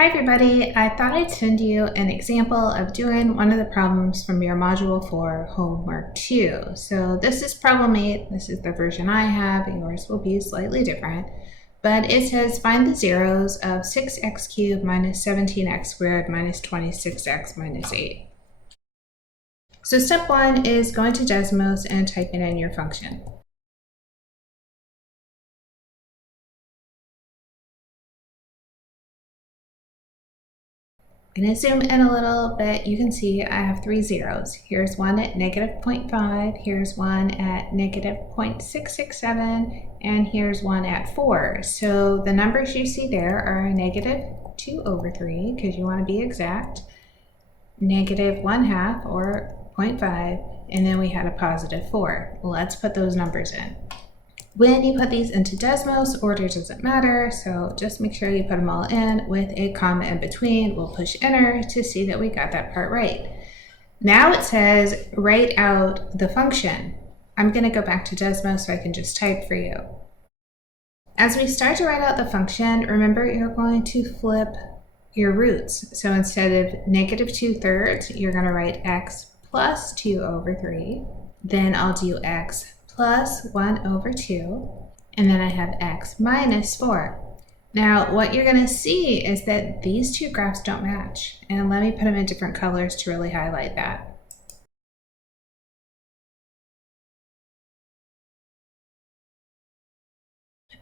Hi everybody, I thought I'd send you an example of doing one of the problems from your Module 4 Homework 2. So this is problem 8, this is the version I have, yours will be slightly different. But it says find the zeros of 6x cubed minus 17x squared minus 26x minus 8. So step 1 is going to Desmos and typing in your function. I'm going to zoom in a little bit. You can see I have 3 zeros. Here's one at negative 0.5, here's one at negative 0.667, and here's one at 4. So the numbers you see there are negative 2 over 3, because you want to be exact, negative 1/2 or 0.5, and then we had a positive 4. Let's put those numbers in. When you put these into Desmos, order doesn't matter, so just make sure you put them all in with a comma in between. We'll push enter to see that we got that part right. Now it says write out the function. I'm going to go back to Desmos so I can just type for you. As we start to write out the function, remember you're going to flip your roots. So instead of negative 2/3, you're going to write x plus 2 over 3. Then I'll do x plus 1 over 2, and then I have x minus 4. Now what you're going to see is that these two graphs don't match, and let me put them in different colors to really highlight that.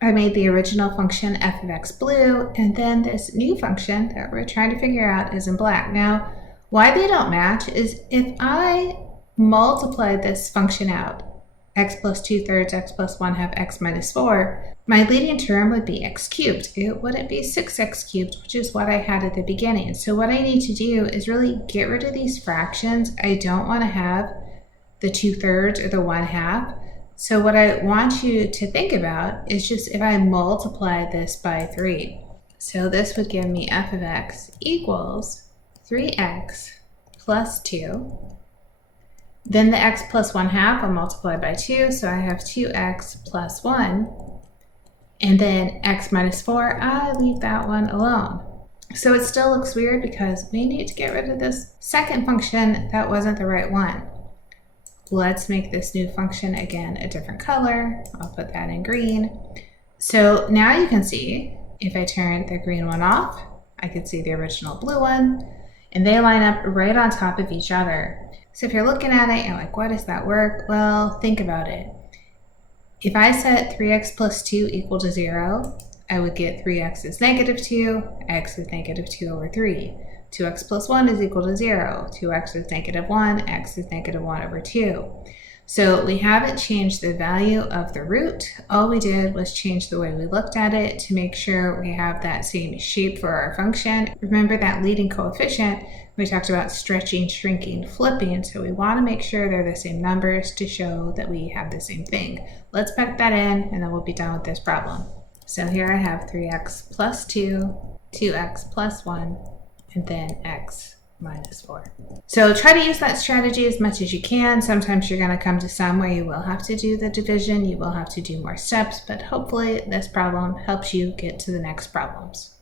I made the original function f of x blue, and then this new function that we're trying to figure out is in black. Now why they don't match is if I multiply this function out, x plus 2/3, x plus 1/2, x minus 4, my leading term would be x cubed. It wouldn't be 6x cubed, which is what I had at the beginning. So what I need to do is really get rid of these fractions. I don't want to have the 2/3 or the 1/2. So what I want you to think about is just if I multiply this by 3. So this would give me f of x equals 3x plus 2. Then the x plus 1/2 I'll multiply by 2, so I have 2x plus 1. And then x minus 4, I leave that one alone. So it still looks weird because we need to get rid of this second function that wasn't the right one. Let's make this new function again a different color. I'll put that in green. So now you can see, if I turn the green one off, I can see the original blue one, and they line up right on top of each other. So if you're looking at it, you're like, what does that work? Well, think about it. If I set 3x plus 2 equal to 0, I would get 3x is negative 2, x is negative 2 over 3. 2x plus 1 is equal to 0. 2x is negative 1, x is negative 1 over 2. So we haven't changed the value of the root. All we did was change the way we looked at it to make sure we have that same shape for our function. Remember that leading coefficient, we talked about stretching, shrinking, flipping, so we want to make sure they're the same numbers to show that we have the same thing. Let's put that in and then we'll be done with this problem. So here I have 3x plus 2, 2x plus 1, and then x minus 4. So try to use that strategy as much as you can. Sometimes you're going to come to some where you will have to do the division, you will have to do more steps, but hopefully this problem helps you get to the next problems.